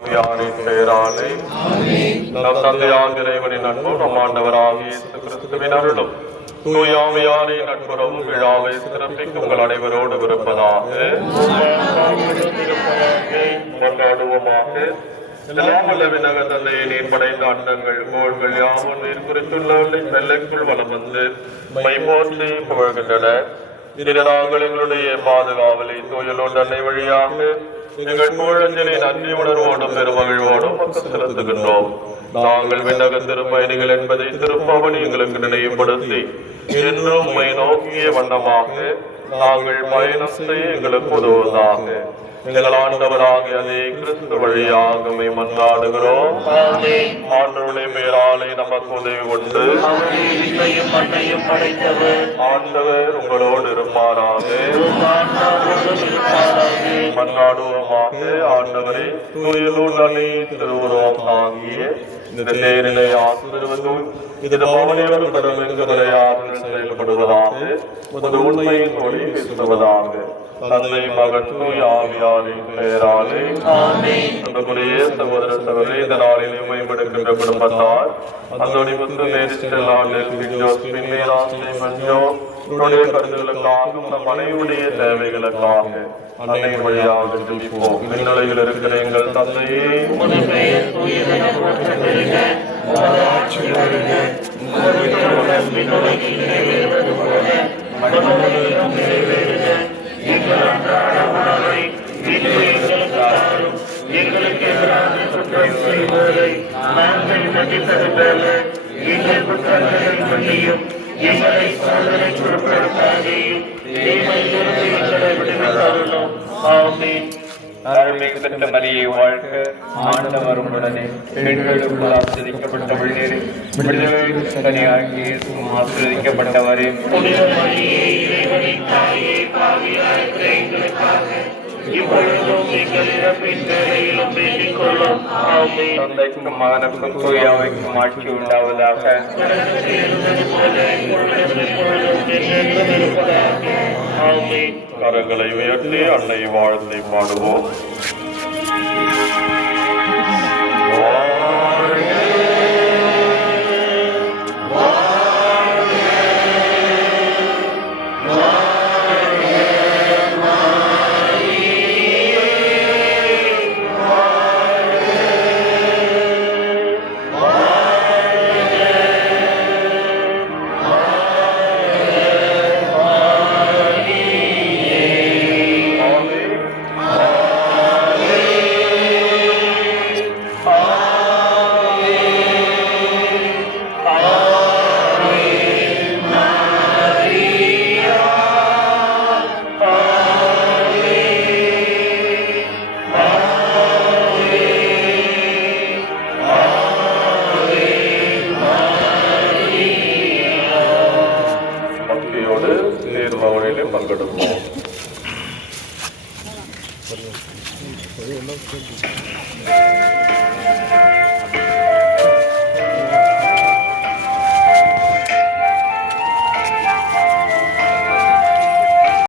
பெயராலே நம் தந்தையாம் இறைவனின் அன்பும் நம் ஆண்டவராகிய இயேசு கிறிஸ்துவின் அருளும் தூயாமையானே நட்புறவும் விழாவை சிறப்பிக்கும் உங்கள் அனைவரோடு இருப்பதாக. கொண்டாடுவோமாக. எல்லாமல்ல தந்தையை நீர் படைத்த அண்டங்கள் கோள்கள் யாவும் நீர் குறித்துள்ள வெள்ளைக்குள் வளம் வந்து மைமோற்றி புகழ்கின்றன. நாங்கள் எங்களுடைய பாதுகாவலை தூயலோடு அன்னை வழியாக எங்கள் புகழஞ்சலை நன்றி உணர்வோடும் பெருமகிழ்வோடும் செலுத்துகின்றோம். நாங்கள் விண்ணக திருப்பயணிகள் என்பதை திருப்பவனி எங்களுக்கு நினைவுபடுத்தி என்றும் உம்மை நோக்கிய வண்ணமாக நாங்கள் பயணம் செய்ய எங்களுக்கு உதவுவதாக. எங்கள் ஆண்டவராகிய அதே கிறிஸ்து வழியாக உம்மை மன்றாடுகிறோம். ஆண்டவருடைய பெயராலே நமக்கு உதவி கொண்டு ஆண்டவர் உங்களோடு இருப்பாராக. மன்றாடுவோமாக. ஆண்டவரை தூயலோடு அணி திருவுருவம் ஆகிய இந்த தேரினை ஆசிர்வதும் இது மௌனியவர் கடமையாக செயல்படுவதாக உண்மையின் மொழி பேசுவதாக. தந்தை மகன் தூய ஆவியாரின் பெயராலே அன்புக்குரிய சகோதர சகோதரி இந்த நாளில் மேம்படுகின்ற குடும்பத்தார் அந்தோடி புத்து கருத்துகளுக்காக நம் அனைவருடைய தேவைகளுக்காக அன்னையின் வழியாக ஜெபிப்போம். விண்ணுலகில் இருக்கிற எங்கள் தந்தையே, எங்களுக்கு எதிராக குற்றம் செய்வோரை நாங்கள் மன்னிப்பதுபோல எங்கள் குற்றங்களை மன்னியும், எங்களை சோதனைக்கு உட்படுத்தாதேயும், தீமையிலிருந்து எங்களை விடுவித்தருளும். ஆமென். அருள்மிகு மரியே வாழ்க, ஆண்டவர் உடனே பெண்களுக்குள் ஆசிரியக்கப்பட்டவள் நீரே, விடுதலைக்கு கனியாகிய இயேசுவும் ஆசீர்வதிக்கப்பட்டவரே. புனித மரியே, இறைவனின் தாயே, பாவியாய் இருக்கிற எங்களுக்காக இப்பொழுதும் எங்கள் இறப்பின் வேளையிலும் வேண்டிக் கொள்ளும். ஆமென். தந்தைக்கும் மகனுக்கும் தூய ஆவிக்கும் ஆட்சி உண்டாவதாக. ஆமென். கரங்களை உயர்த்தி அன்னை வாழ்த்தை பாடுவோம். பங்கெடுப்போம்.